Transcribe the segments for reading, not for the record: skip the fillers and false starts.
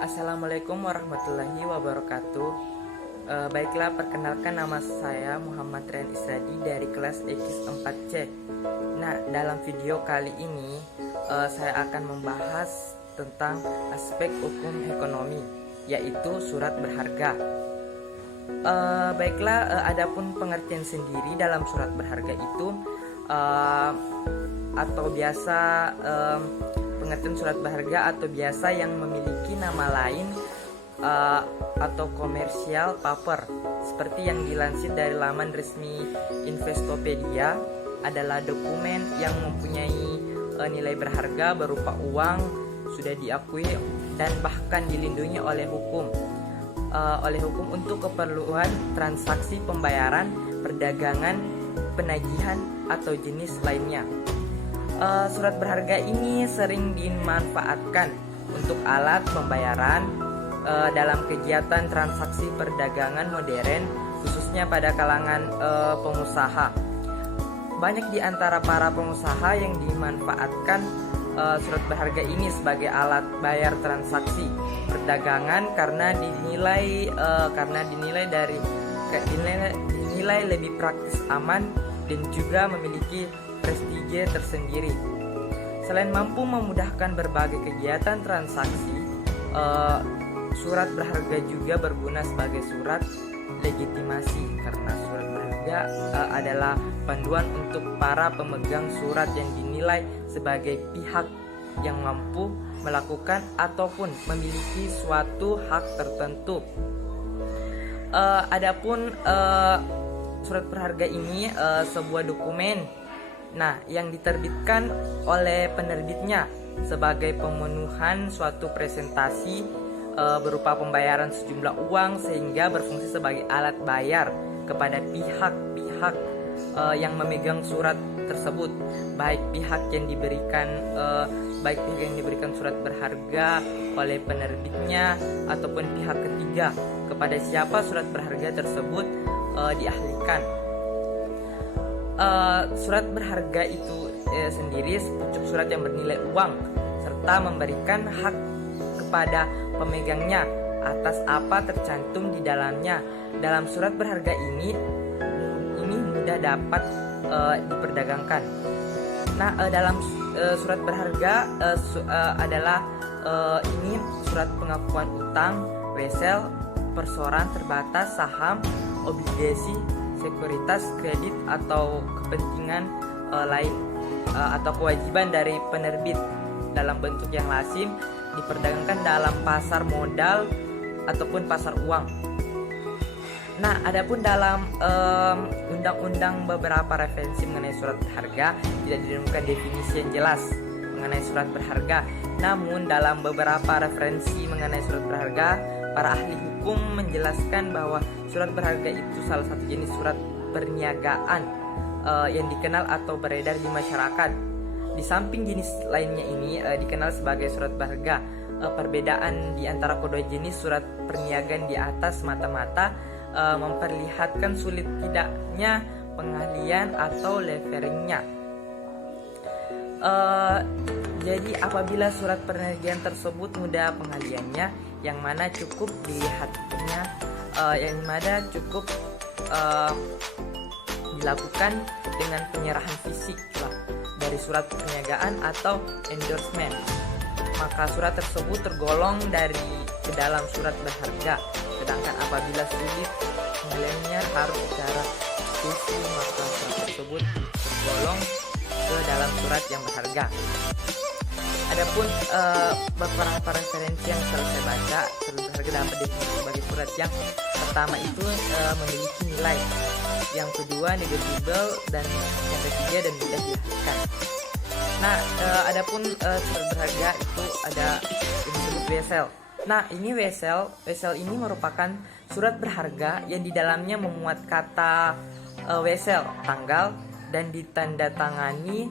Assalamualaikum warahmatullahi wabarakatuh. Baiklah, perkenalkan nama saya Muhammad Rian Isradi dari kelas EKIS 4C. Nah, dalam video kali ini saya akan membahas tentang aspek hukum ekonomi, yaitu surat berharga. Adapun pengertian sendiri dalam surat berharga itu atau biasa pengertian surat berharga atau biasa yang memiliki nama lain atau commercial paper, seperti yang dilansir dari laman resmi Investopedia, adalah dokumen yang mempunyai nilai berharga berupa uang, sudah diakui dan bahkan dilindungi oleh hukum untuk keperluan transaksi pembayaran, perdagangan, penagihan atau jenis lainnya. Surat berharga ini sering dimanfaatkan untuk alat pembayaran dalam kegiatan transaksi perdagangan modern, khususnya pada kalangan pengusaha. Banyak di antara para pengusaha yang dimanfaatkan surat berharga ini sebagai alat bayar transaksi perdagangan karena dinilai lebih praktis, aman, dan juga memiliki prestige tersendiri. Selain mampu memudahkan berbagai kegiatan transaksi, surat berharga juga berguna sebagai surat legitimasi, karena surat berharga adalah panduan untuk para pemegang surat yang dinilai sebagai pihak yang mampu melakukan ataupun memiliki suatu hak tertentu. Adapun surat berharga ini sebuah dokumen yang diterbitkan oleh penerbitnya sebagai pemenuhan suatu presentasi berupa pembayaran sejumlah uang, sehingga berfungsi sebagai alat bayar kepada pihak-pihak yang memegang surat tersebut, baik pihak yang diberikan surat berharga oleh penerbitnya ataupun pihak ketiga kepada siapa surat berharga tersebut diahlikan. Surat berharga itu sendiri sepucuk surat yang bernilai uang serta memberikan hak kepada pemegangnya atas apa tercantum di dalamnya. Dalam surat berharga ini mudah dapat diperdagangkan. Dalam surat berharga adalah ini surat pengakuan utang, wesel, persoran terbatas, saham, obligasi, sekuritas, kredit atau kepentingan lain atau kewajiban dari penerbit dalam bentuk yang lazim diperdagangkan dalam pasar modal ataupun pasar uang. Adapun dalam undang-undang beberapa referensi mengenai surat berharga tidak ditemukan definisi yang jelas mengenai surat berharga. Namun dalam beberapa referensi mengenai surat berharga, para ahli hukum menjelaskan bahwa surat berharga itu salah satu jenis surat perniagaan yang dikenal atau beredar di masyarakat. Di samping jenis lainnya ini dikenal sebagai surat berharga, perbedaan di antara kedua jenis surat perniagaan di atas mata-mata memperlihatkan sulit tidaknya pengahlian atau leveringnya. Jadi apabila surat perniagaan tersebut mudah pengahliannya, yang mana cukup dilihatnya, dilakukan dengan penyerahan fisik dari surat perniagaan atau endorsement, maka surat tersebut tergolong ke dalam surat berharga. Sedangkan apabila sulit pengahliannya harus secara fisik, maka surat tersebut tergolong ke dalam surat yang berharga. Adapun beberapa referensi yang telah saya baca, surat berharga dapat definisi sebagai surat yang pertama itu memiliki nilai, yang kedua negotiable, dan yang ketiga dan mudah dihasilkan. Adapun surat berharga itu ada yang disebut wesel. Ini wesel ini merupakan surat berharga yang di dalamnya memuat kata wesel, tanggal, dan ditandatangani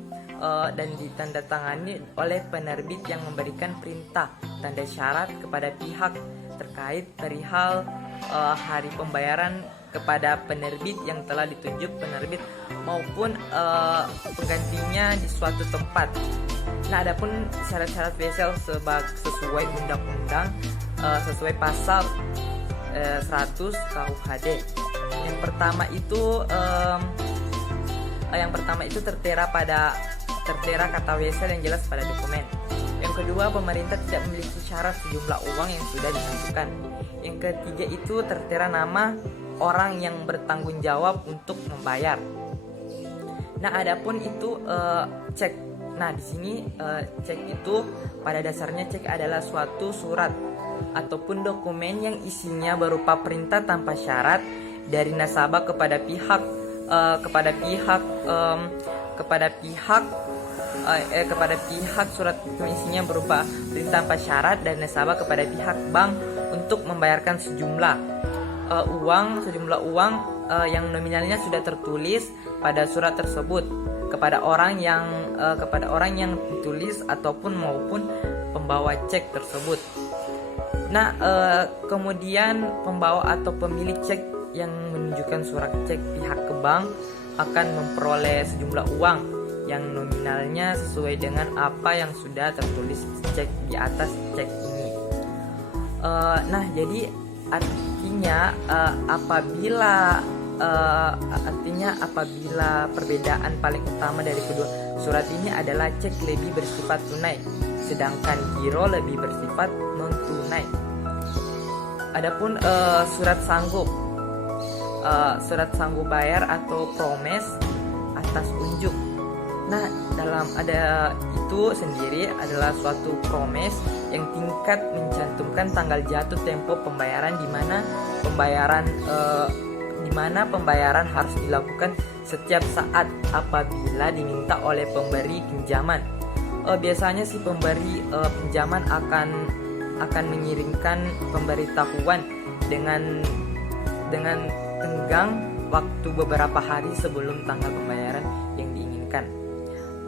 oleh penerbit yang memberikan perintah tanda syarat kepada pihak terkait perihal hari pembayaran kepada penerbit yang telah ditunjuk penerbit maupun penggantinya di suatu tempat. Nah, adapun syarat-syarat wesel sesuai undang-undang sesuai pasal 100 KUHD. Yang pertama itu tertera kata wesel yang jelas pada dokumen. Yang kedua, pemerintah tidak memiliki syarat sejumlah uang yang sudah ditentukan. Yang ketiga itu tertera nama orang yang bertanggung jawab untuk membayar. Nah, adapun itu cek. Nah, di sini cek itu pada dasarnya cek adalah suatu surat ataupun dokumen yang isinya berupa perintah tanpa syarat dari nasabah kepada pihak surat itu isinya berupa perintah tanpa syarat dan nasabah kepada pihak bank untuk membayarkan sejumlah uang yang nominalnya sudah tertulis pada surat tersebut kepada orang yang ditulis ataupun maupun pembawa cek tersebut. Nah, kemudian pembawa atau pemilik cek yang menunjukkan surat cek pihak ke bank akan memperoleh sejumlah uang yang nominalnya sesuai dengan apa yang sudah tertulis cek di atas cek ini. Nah, jadi artinya apabila perbedaan paling utama dari kedua surat ini adalah cek lebih bersifat tunai, sedangkan giro lebih bersifat non tunai. Adapun surat sanggup bayar atau promes atas unjuk. Nah, itu sendiri adalah suatu promes yang tingkat mencantumkan tanggal jatuh tempo pembayaran di mana pembayaran harus dilakukan setiap saat apabila diminta oleh pemberi pinjaman. Biasanya si pemberi pinjaman akan mengirimkan pemberitahuan dengan tenggang waktu beberapa hari sebelum tanggal pembayaran yang diinginkan.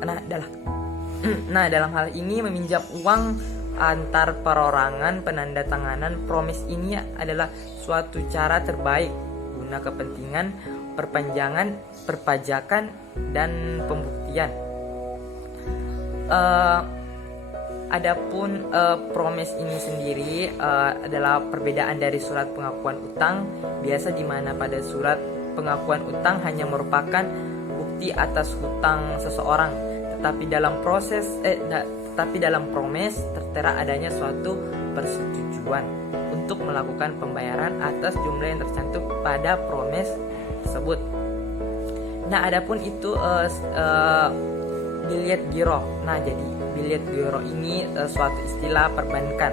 Nah, dalam hal ini meminjam uang antar perorangan penandatanganan promes ini adalah suatu cara terbaik guna kepentingan perpanjangan, perpajakan, dan pembuktian. Adapun promes ini sendiri adalah perbedaan dari surat pengakuan utang biasa, di mana pada surat pengakuan utang hanya merupakan bukti atas hutang seseorang, tetapi dalam promes tertera adanya suatu persetujuan untuk melakukan pembayaran atas jumlah yang tercantum pada promes tersebut. Nah, adapun itu biliet giro. Nah, jadi biliet giro ini suatu istilah perbankan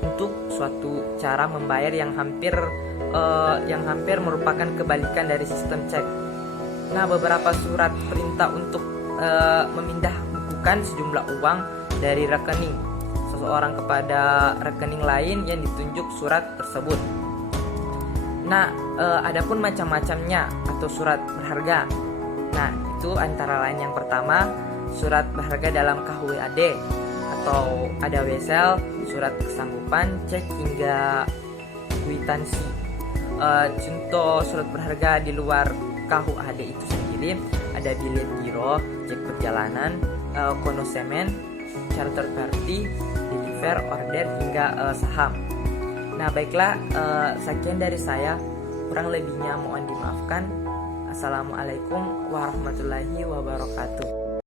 untuk suatu cara membayar yang hampir merupakan kebalikan dari sistem cek. Nah, beberapa surat perintah untuk memindahkan sejumlah uang dari rekening seseorang kepada rekening lain yang ditunjuk surat tersebut. Nah, adapun macam-macamnya atau surat berharga. Nah, itu antara lain yang pertama, surat berharga dalam KUHD atau ada wesel, surat kesanggupan, cek hingga kwitansi. Contoh surat berharga di luar KUHD itu sendiri ada biliet giro, cek perjalanan, konosemen, charter party, deliver order hingga saham. Nah, baiklah, sekian dari saya, kurang lebihnya mohon dimaafkan. Assalamualaikum warahmatullahi wabarakatuh.